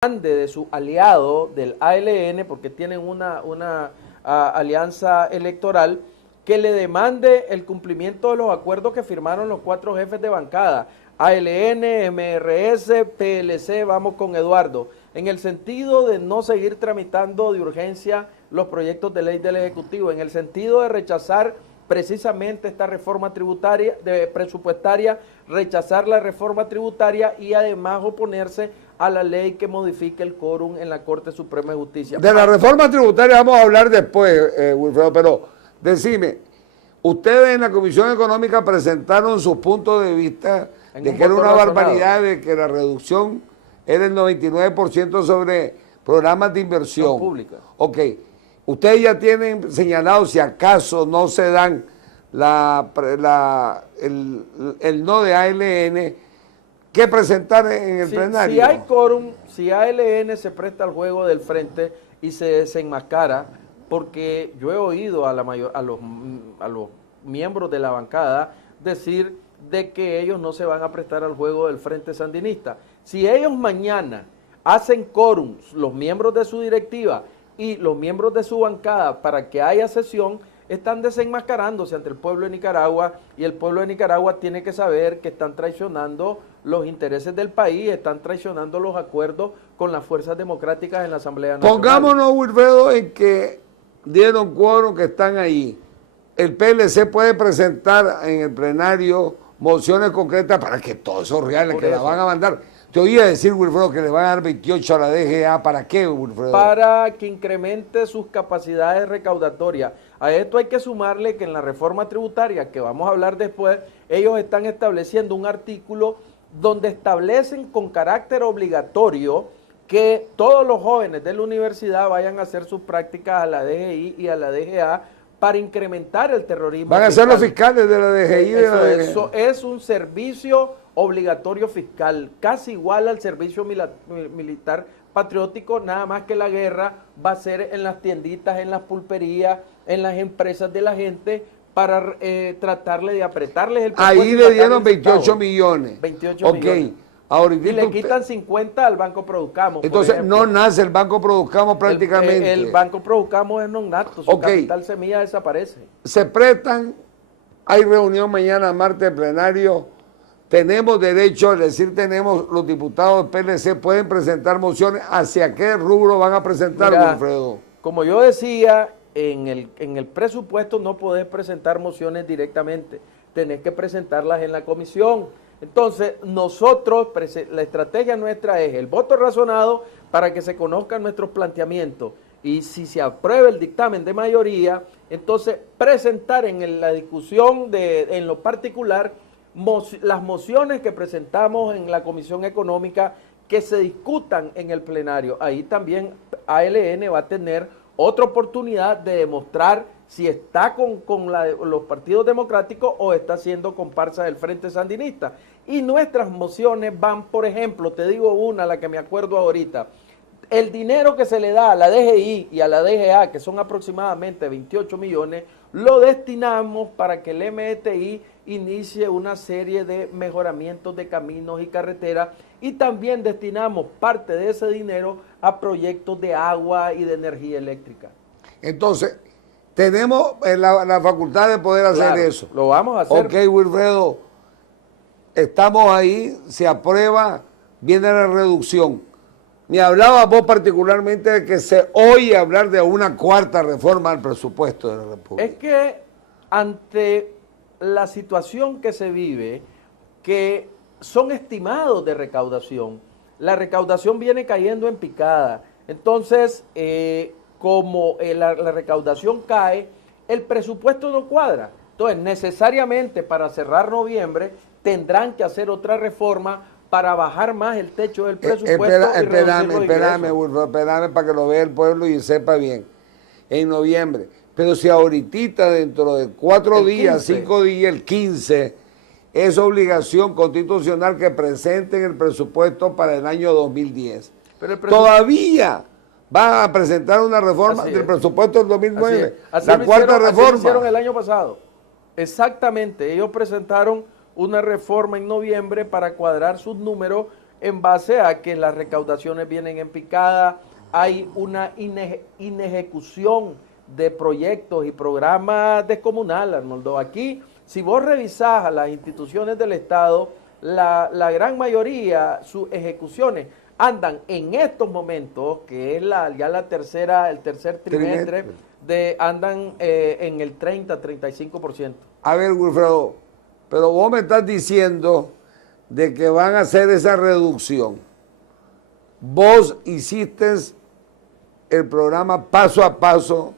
de su aliado del ALN, porque tienen una alianza electoral, que le demande el cumplimiento de los acuerdos que firmaron los 4 jefes de bancada, ALN, MRS, PLC, vamos con Eduardo, en el sentido de no seguir tramitando de urgencia los proyectos de ley del Ejecutivo, en el sentido de rechazar precisamente esta reforma tributaria, presupuestaria, rechazar la reforma tributaria y además oponerse a la ley que modifique el quórum en la Corte Suprema de Justicia. De la reforma tributaria vamos a hablar después, Wilfredo, pero decime, ustedes en la Comisión Económica presentaron sus puntos de vista de que era una barbaridad, de que la reducción era el 99% sobre programas de inversión pública. Ok, ustedes ya tienen señalado si acaso no se dan el no de ALN, ¿qué presentar en el plenario? Si hay quórum, si ALN se presta al juego del frente y se desenmascara, porque yo he oído a los miembros de la bancada decir de que ellos no se van a prestar al juego del frente sandinista. Si ellos mañana hacen quórum, los miembros de su directiva y los miembros de su bancada, para que haya sesión, están desenmascarándose ante el pueblo de Nicaragua, y el pueblo de Nicaragua tiene que saber que están traicionando los intereses del país, están traicionando los acuerdos con las fuerzas democráticas en la Asamblea Nacional. Pongámonos, Wilfredo, en que dieron quórum, que están ahí. El PLC puede presentar en el plenario mociones concretas para que todos esos reales que la van a mandar. Te oía decir, Wilfredo, que le van a dar 28 a la DGA. ¿Para qué, Wilfredo? Para que incremente sus capacidades recaudatorias. A esto hay que sumarle que en la reforma tributaria, que vamos a hablar después, ellos están estableciendo un artículo donde establecen con carácter obligatorio que todos los jóvenes de la universidad vayan a hacer sus prácticas a la DGI y a la DGA para incrementar el terrorismo. Van a ser los fiscales de la DGI. Eso es un servicio obligatorio fiscal, casi igual al servicio militar patriótico, nada más que la guerra va a ser en las tienditas, en las pulperías, en las empresas de la gente, para tratarle de apretarles el presupuesto. Ahí le dieron 28 millones. 28 millones. Ahorita y le quitan 50 al Banco Produzcamos. Entonces no nace el Banco Produzcamos prácticamente. El Banco Produzcamos es non nato, su capital semilla desaparece. Se prestan, hay reunión mañana, martes plenario. Tenemos derecho, es decir, tenemos los diputados del PLC, pueden presentar mociones. ¿Hacia qué rubro van a presentar, Wilfredo? Como yo decía, en el presupuesto no podés presentar mociones directamente, tenés que presentarlas en la comisión. Entonces, nosotros, la estrategia nuestra es el voto razonado para que se conozcan nuestros planteamientos, y si se aprueba el dictamen de mayoría, entonces presentar en la discusión en lo particular las mociones que presentamos en la Comisión Económica, que se discutan en el plenario. Ahí también ALN va a tener otra oportunidad de demostrar si está con los partidos democráticos o está haciendo comparsa del Frente Sandinista. Y nuestras mociones van, por ejemplo, te digo una, la que me acuerdo ahorita, el dinero que se le da a la DGI y a la DGA, que son aproximadamente 28 millones, lo destinamos para que el MTI inicie una serie de mejoramientos de caminos y carreteras, y también destinamos parte de ese dinero a proyectos de agua y de energía eléctrica. Entonces, tenemos la facultad de poder hacer eso. Lo vamos a hacer. Ok, Wilfredo, estamos ahí, se aprueba, viene la reducción. Me hablaba vos particularmente de que se oye hablar de una cuarta reforma al presupuesto de la República. Es que ante la situación que se vive, que son estimados de recaudación, la recaudación viene cayendo en picada. Entonces, como la recaudación cae, el presupuesto no cuadra. Entonces, necesariamente para cerrar noviembre tendrán que hacer otra reforma para bajar más el techo del presupuesto. Espérame para que lo vea el pueblo y sepa bien. En noviembre. Pero si ahorita dentro de 4 días, 5 días, el 15, es obligación constitucional que presenten el presupuesto para el año 2010. Pero todavía van a presentar una reforma del presupuesto del 2009. La cuarta reforma. Así lo hicieron el año pasado. Exactamente. Ellos presentaron una reforma en noviembre para cuadrar sus números en base a que las recaudaciones vienen en picada, hay una inejecución de proyectos y programas descomunales, Arnoldo. Aquí, si vos revisás a las instituciones del Estado, la gran mayoría, sus ejecuciones andan en estos momentos, que es el tercer trimestre, andan en el 30-35%. A ver, Wilfredo, pero vos me estás diciendo de que van a hacer esa reducción. Vos hiciste el programa paso a paso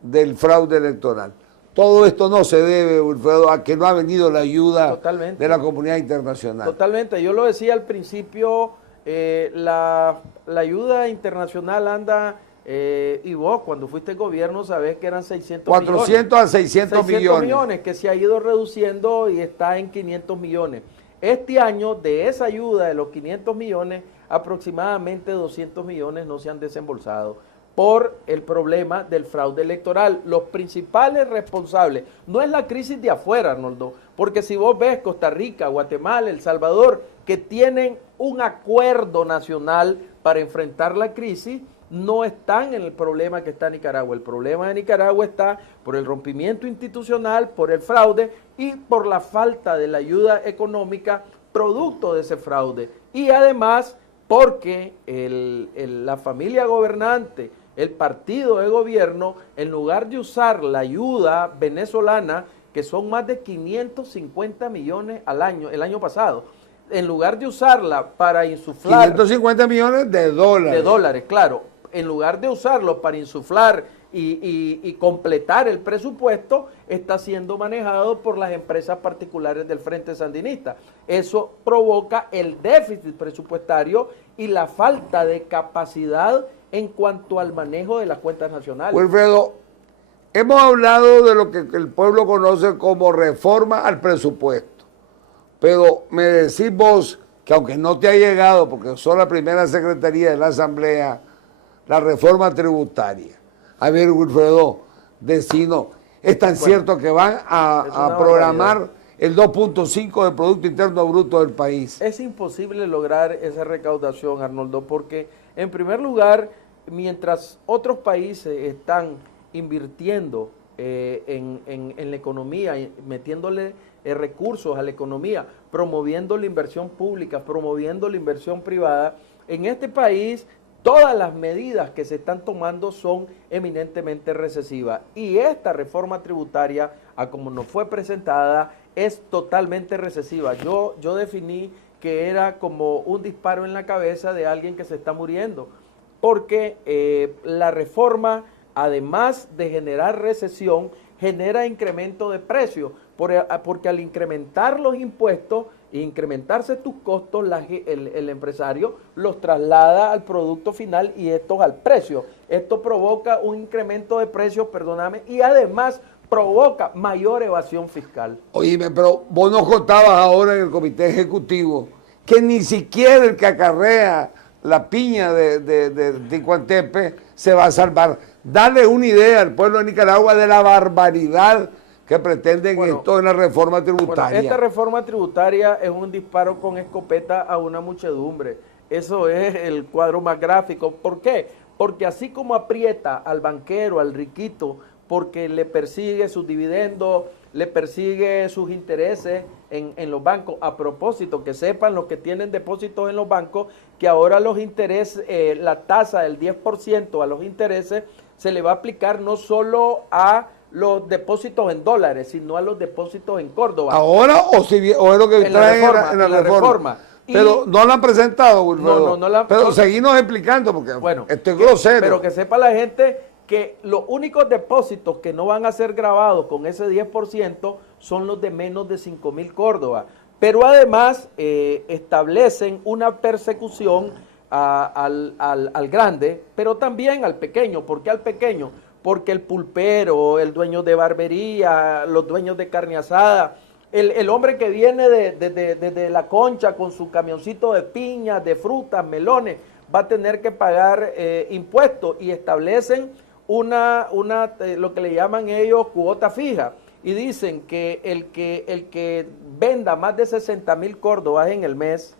del fraude electoral. Todo esto no se debe, Wilfredo, a que no ha venido la ayuda Totalmente. de la comunidad internacional. Totalmente. Yo lo decía al principio, la ayuda internacional anda, y vos cuando fuiste gobierno sabés que eran 400 millones. a 600 millones, que se ha ido reduciendo y está en 500 millones. Este año, de esa ayuda de los 500 millones, aproximadamente 200 millones no se han desembolsado por el problema del fraude electoral. Los principales responsables, no es la crisis de afuera, Arnoldo, porque si vos ves Costa Rica, Guatemala, El Salvador, que tienen un acuerdo nacional para enfrentar la crisis, no están en el problema que está Nicaragua. El problema de Nicaragua está por el rompimiento institucional, por el fraude y por la falta de la ayuda económica producto de ese fraude. Y además porque la familia gobernante, el partido de gobierno, en lugar de usar la ayuda venezolana, que son más de 550 millones al año, el año pasado, en lugar de usarla para insuflar... 550 millones de dólares. De dólares, claro. En lugar de usarlo para insuflar y completar el presupuesto, está siendo manejado por las empresas particulares del Frente Sandinista. Eso provoca el déficit presupuestario y la falta de capacidad en cuanto al manejo de las cuentas nacionales. Wilfredo, hemos hablado de lo que el pueblo conoce como reforma al presupuesto, pero me decís vos que aunque no te ha llegado, porque sos la primera secretaría de la Asamblea, la reforma tributaria. A ver, Wilfredo, decinos, ¿es tan cierto que van a programar el 2.5 del Producto Interno Bruto del país? Es imposible lograr esa recaudación, Arnoldo, porque en primer lugar, mientras otros países están invirtiendo en la economía, metiéndole recursos a la economía, promoviendo la inversión pública, promoviendo la inversión privada, en este país todas las medidas que se están tomando son eminentemente recesivas. Y esta reforma tributaria, a como nos fue presentada, es totalmente recesiva. Yo definí que era como un disparo en la cabeza de alguien que se está muriendo, porque la reforma, además de generar recesión, genera incremento de precios, porque al incrementar los impuestos, incrementarse tus costos, el empresario los traslada al producto final y estos al precio. Esto provoca un incremento de precios, perdóname, y además provoca mayor evasión fiscal. Oíme, pero vos nos contabas ahora en el comité ejecutivo que ni siquiera el que acarrea la piña de Ticuantepe se va a salvar. Dale una idea al pueblo de Nicaragua de la barbaridad que pretenden esto en la reforma tributaria. Esta reforma tributaria es un disparo con escopeta a una muchedumbre. Eso es el cuadro más gráfico. ¿Por qué? Porque así como aprieta al banquero, al riquito, porque le persigue sus dividendos, le persigue sus intereses en los bancos. A propósito, que sepan los que tienen depósitos en los bancos, que ahora los intereses, la tasa del 10% a los intereses, se le va a aplicar no solo a los depósitos en dólares, sino a los depósitos en Córdoba. ¿Ahora o es lo que traen en la reforma? Pero no la han presentado, Wilfredo. Pero seguimos explicando, porque esto es grosero. Pero que sepa la gente que los únicos depósitos que no van a ser grabados con ese 10% son los de menos de 5,000 Córdoba. Pero además establecen una persecución al grande, pero también al pequeño. ¿Por qué al pequeño? Porque el pulpero, el dueño de barbería, los dueños de carne asada, el hombre que viene de La Concha con su camioncito de piñas, de frutas, melones, va a tener que pagar impuestos, y establecen lo que le llaman ellos cuota fija, y dicen que el que venda más de 60,000 córdobas en el mes